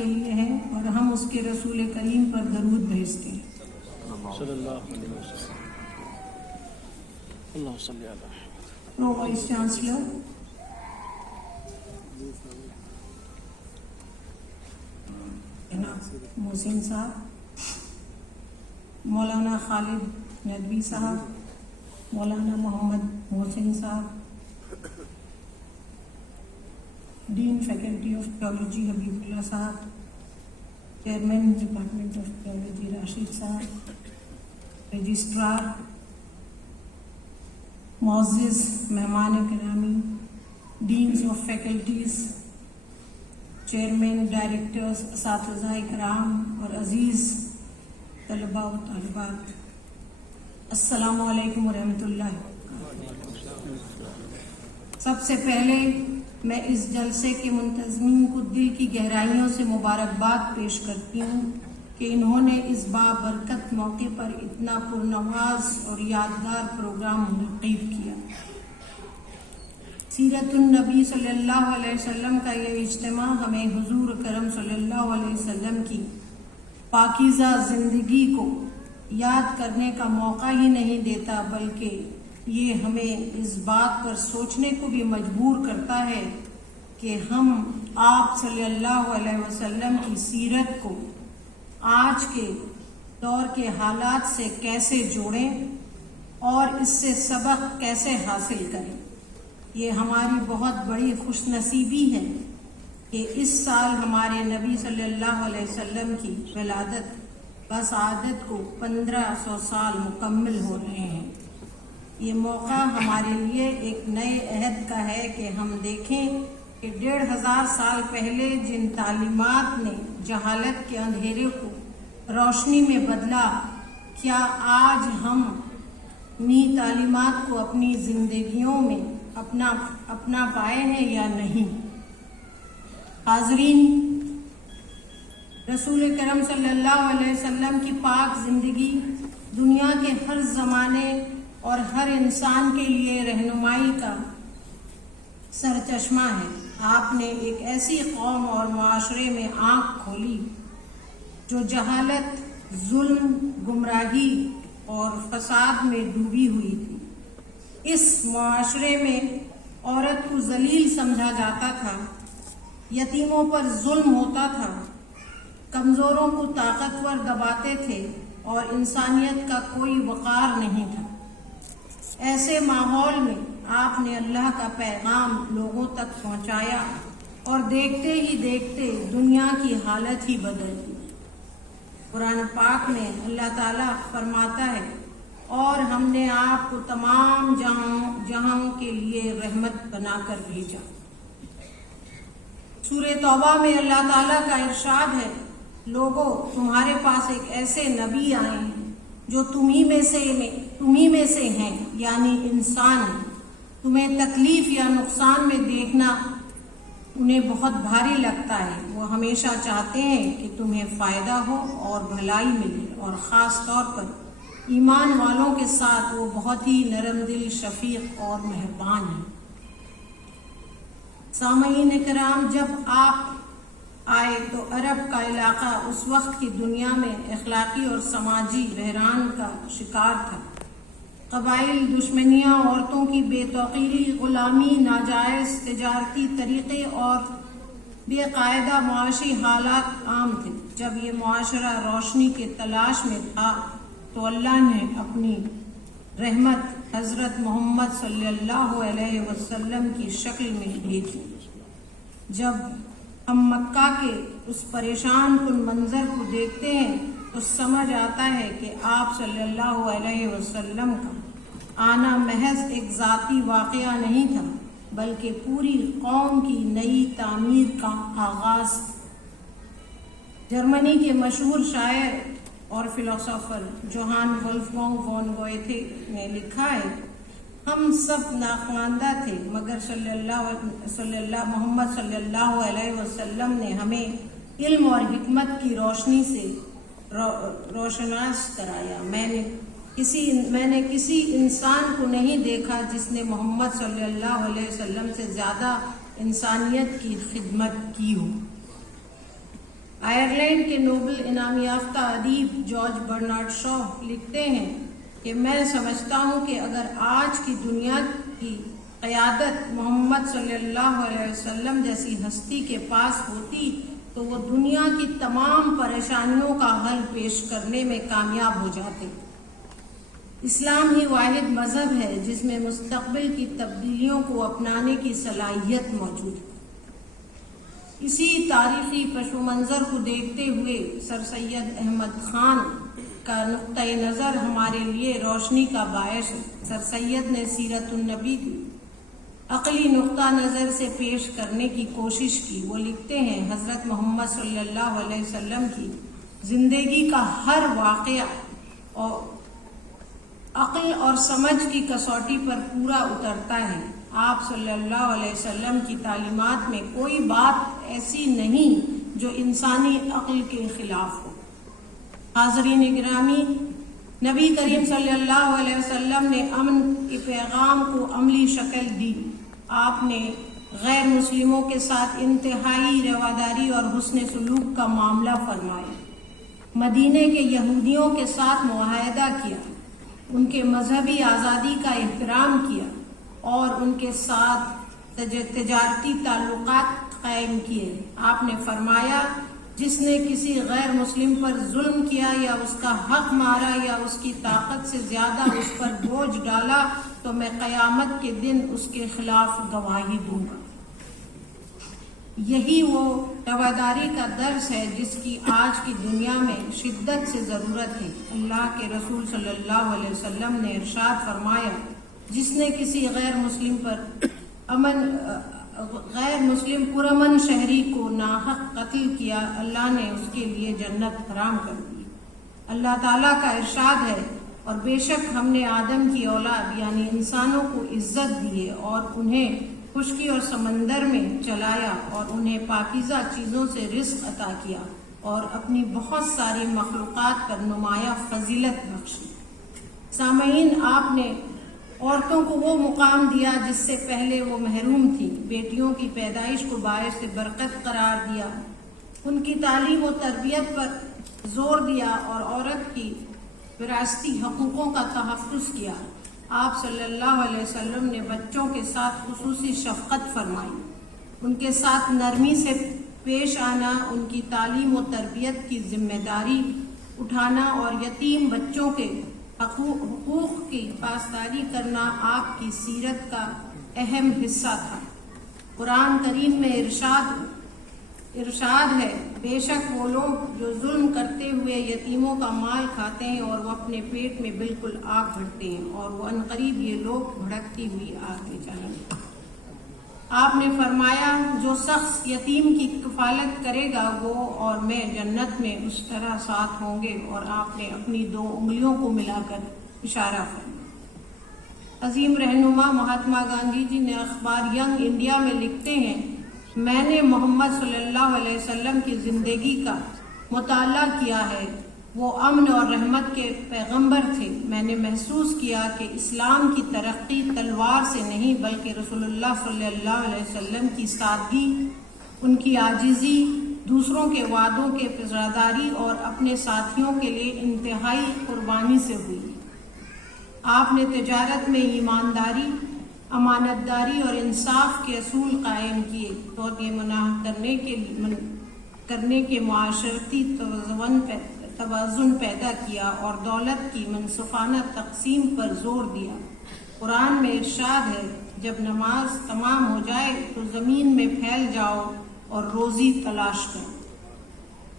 کے لیے ہے اور ہم اس کے رسول کریم پر درود بھیجتے ہیں۔ صلی اللہ علیہ وسلم۔ اللہ صلی علیہ پرو وائس چانسلر محسن صاحب، مولانا خالد ندوی صاحب، مولانا محمد محسن صاحب، ڈین فیکلٹی آف تھیولوجی حبیب اللہ صاحب، chairman department of theology Rashid صاحب، رجسٹرار، معزز مہمان گرامی، deans of faculties, chairman, directors, اساتذہ کرام اور عزیز طلباء و طالبات، السلام علیکم ورحمۃ اللہ۔ سب سے پہلے میں اس جلسے کے منتظمین کو دل کی گہرائیوں سے مبارکباد پیش کرتی ہوں کہ انہوں نے اس بابرکت موقع پر اتنا پرنواز اور یادگار پروگرام منعقد کیا۔ سیرت النبی صلی اللہ علیہ وسلم کا یہ اجتماع ہمیں حضور کرم صلی اللہ علیہ وسلم کی پاکیزہ زندگی کو یاد کرنے کا موقع ہی نہیں دیتا، بلکہ یہ ہمیں اس بات پر سوچنے کو بھی مجبور کرتا ہے کہ ہم آپ صلی اللہ علیہ وسلم کی سیرت کو آج کے دور کے حالات سے کیسے جوڑیں اور اس سے سبق کیسے حاصل کریں۔ یہ ہماری بہت بڑی خوش نصیبی ہے کہ اس سال ہمارے نبی صلی اللہ علیہ وسلم کی ولادت بسعادت کو 1500 سال مکمل ہو رہے ہیں۔ یہ موقع ہمارے لیے ایک نئے عہد کا ہے کہ ہم دیکھیں کہ 1500 سال پہلے جن تعلیمات نے جہالت کے اندھیرے کو روشنی میں بدلا، کیا آج ہم انہی تعلیمات کو اپنی زندگیوں میں اپنا پائے ہیں یا نہیں۔ حاضرین، رسول کرم صلی اللہ علیہ وسلم کی پاک زندگی دنیا کے ہر زمانے اور ہر انسان کے لیے رہنمائی کا سرچشمہ ہے۔ آپ نے ایک ایسی قوم اور معاشرے میں آنکھ کھولی جو جہالت، ظلم، گمراہی اور فساد میں ڈوبی ہوئی تھی۔ اس معاشرے میں عورت کو ذلیل سمجھا جاتا تھا، یتیموں پر ظلم ہوتا تھا، کمزوروں کو طاقتور دباتے تھے اور انسانیت کا کوئی وقار نہیں تھا۔ ایسے ماحول میں آپ نے اللہ کا پیغام لوگوں تک پہنچایا اور دیکھتے ہی دیکھتے دنیا کی حالت ہی بدل دی۔ قرآن پاک میں اللہ تعالیٰ فرماتا ہے، اور ہم نے آپ کو تمام جہاں کے لیے رحمت بنا کر بھیجا۔ سورہ توبہ میں اللہ تعالیٰ کا ارشاد ہے، لوگوں تمہارے پاس ایک ایسے نبی آئے ہیں جو تمہیں میں سے ہیں، یعنی انسان ہیں۔ تمہیں تکلیف یا نقصان میں دیکھنا انہیں بہت بھاری لگتا ہے۔ وہ ہمیشہ چاہتے ہیں کہ تمہیں فائدہ ہو اور بھلائی ملے، اور خاص طور پر ایمان والوں کے ساتھ وہ بہت ہی نرم دل، شفیق اور مہربان ہیں۔ سامعین کرام، جب آپ آئے تو عرب کا علاقہ اس وقت کی دنیا میں اخلاقی اور سماجی بحران کا شکار تھا۔ قبائل دشمنیاں، عورتوں کی بے توقیری، غلامی، ناجائز تجارتی طریقے اور بے قاعدہ معاشی حالات عام تھے۔ جب یہ معاشرہ روشنی کے تلاش میں تھا تو اللہ نے اپنی رحمت حضرت محمد صلی اللہ علیہ وسلم کی شکل میں بھیجی۔ جب ہم مکہ کے اس پریشان کن منظر کو دیکھتے ہیں تو سمجھ آتا ہے کہ آپ صلی اللہ علیہ وسلم کا آنا محض ایک ذاتی واقعہ نہیں تھا، بلکہ پوری قوم کی نئی تعمیر کا آغاز تھا۔ جرمنی کے مشہور شاعر اور فلسفر جوہان ولفگانگ فون گوئتھے نے لکھا ہے، ہم سب ناخواندہ تھے مگر محمد صلی اللہ علیہ وسلم نے ہمیں علم اور حکمت کی روشنی سے روشناس کرایا۔ میں نے کسی انسان کو نہیں دیکھا جس نے محمد صلی اللہ علیہ وسلم سے زیادہ انسانیت کی خدمت کی ہو۔ آئرلینڈ کے نوبل انعام یافتہ ادیب جارج برنارڈ شا لکھتے ہیں کہ میں سمجھتا ہوں کہ اگر آج کی دنیا کی قیادت محمد صلی اللہ علیہ وسلم جیسی ہستی کے پاس ہوتی تو وہ دنیا کی تمام پریشانیوں کا حل پیش کرنے میں کامیاب ہو جاتے۔ اسلام ہی واحد مذہب ہے جس میں مستقبل کی تبدیلیوں کو اپنانے کی صلاحیت موجود ہے۔ اسی تاریخی پس منظر کو دیکھتے ہوئے سر سید احمد خان کا نقطۂ نظر ہمارے لیے روشنی کا باعث ہے۔ سر سید نے سیرت النبی کی عقلی نقطہ نظر سے پیش کرنے کی کوشش کی۔ وہ لکھتے ہیں حضرت محمد صلی اللہ علیہ وسلم کی زندگی کا ہر واقعہ اور عقل اور سمجھ کی کسوٹی پر پورا اترتا ہے۔ آپ صلی اللہ علیہ وسلم کی تعلیمات میں کوئی بات ایسی نہیں جو انسانی عقل کے خلاف ہو۔ حاضرین گرامی، نبی کریم صلی اللہ علیہ وسلم نے امن کے پیغام کو عملی شکل دی۔ آپ نے غیر مسلموں کے ساتھ انتہائی رواداری اور حسن سلوک کا معاملہ فرمایا، مدینے کے یہودیوں کے ساتھ معاہدہ کیا، ان کے مذہبی آزادی کا احترام کیا اور ان کے ساتھ تجارتی تعلقات قائم کیے۔ آپ نے فرمایا، جس نے کسی غیر مسلم پر ظلم کیا یا اس کا حق مارا یا اس کی طاقت سے زیادہ اس پر بوجھ ڈالا تو میں قیامت کے دن اس کے خلاف گواہی دوں گا۔ یہی وہ رواداری کا درس ہے جس کی آج کی دنیا میں شدت سے ضرورت ہے۔ اللہ کے رسول صلی اللہ علیہ وسلم نے ارشاد فرمایا، جس نے کسی غیر مسلم پرامن شہری کو ناحق قتل کیا، اللہ نے اس کے لیے جنت حرام کر دی۔ اللہ تعالیٰ کا ارشاد ہے، اور بے شک ہم نے آدم کی اولاد یعنی انسانوں کو عزت دی ہے اور انہیں خشکی اور سمندر میں چلایا اور انہیں پاکیزہ چیزوں سے رزق عطا کیا اور اپنی بہت ساری مخلوقات پر نمایاں فضیلت بخشی۔ سامعین، آپ نے عورتوں کو وہ مقام دیا جس سے پہلے وہ محروم تھیں، بیٹیوں کی پیدائش کو باعث برکت قرار دیا، ان کی تعلیم و تربیت پر زور دیا اور عورت کی وراثتی حقوقوں کا تحفظ کیا۔ آپ صلی اللہ علیہ وسلم نے بچوں کے ساتھ خصوصی شفقت فرمائی، ان کے ساتھ نرمی سے پیش آنا، ان کی تعلیم و تربیت کی ذمہ داری اٹھانا اور یتیم بچوں کے حقوق کی پاسداری کرنا آپ کی سیرت کا اہم حصہ تھا۔ قرآن کریم میں ارشاد ہے، بے شک وہ لوگ جو ظلم کرتے ہوئے یتیموں کا مال کھاتے ہیں اور وہ اپنے پیٹ میں بالکل آگ بھرتے ہیں اور وہ عنقریب یہ لوگ بھڑکتی ہوئی آگ میں جائیں گے۔ آپ نے فرمایا، جو شخص یتیم کی کفالت کرے گا وہ اور میں جنت میں اس طرح ساتھ ہوں گے، اور آپ نے اپنی 2 انگلیوں کو ملا کر اشارہ فرمایا۔ عظیم رہنما مہاتما گاندھی جی نے اخبار ینگ انڈیا میں لکھتے ہیں، میں نے محمد صلی اللہ علیہ وسلم کی زندگی کا مطالعہ کیا ہے، وہ امن اور رحمت کے پیغمبر تھے۔ میں نے محسوس کیا کہ اسلام کی ترقی تلوار سے نہیں بلکہ رسول اللہ صلی اللہ علیہ وسلم کی سادگی، ان کی عاجزی، دوسروں کے وعدوں کے پاسداری اور اپنے ساتھیوں کے لیے انتہائی قربانی سے ہوئی۔ آپ نے تجارت میں ایمانداری، امانت داری اور انصاف کے اصول قائم کیے، توطئے منع کرنے کے معاشرتی توازن پیدا کیا اور دولت کی منصفانہ تقسیم پر زور دیا۔ قرآن میں ارشاد ہے، جب نماز تمام ہو جائے تو زمین میں پھیل جاؤ اور روزی تلاش کرو۔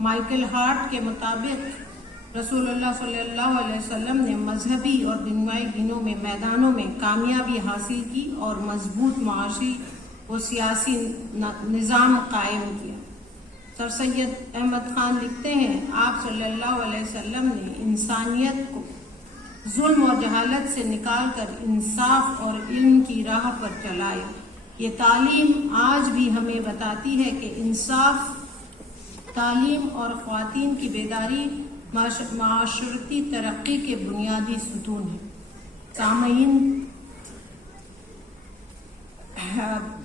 مائیکل ہارٹ کے مطابق رسول اللہ صلی اللہ علیہ وسلم نے مذہبی اور دنیائی دنوں میں میدانوں میں کامیابی حاصل کی اور مضبوط معاشی و سیاسی نظام قائم کیا۔ سر سید احمد خان لکھتے ہیں، آپ صلی اللہ علیہ وسلم نے انسانیت کو ظلم اور جہالت سے نکال کر انصاف اور علم کی راہ پر چلایا۔ یہ تعلیم آج بھی ہمیں بتاتی ہے کہ انصاف، تعلیم اور خواتین کی بیداری معاشرتی ترقی کے بنیادی ستون ہیں۔ سامعین،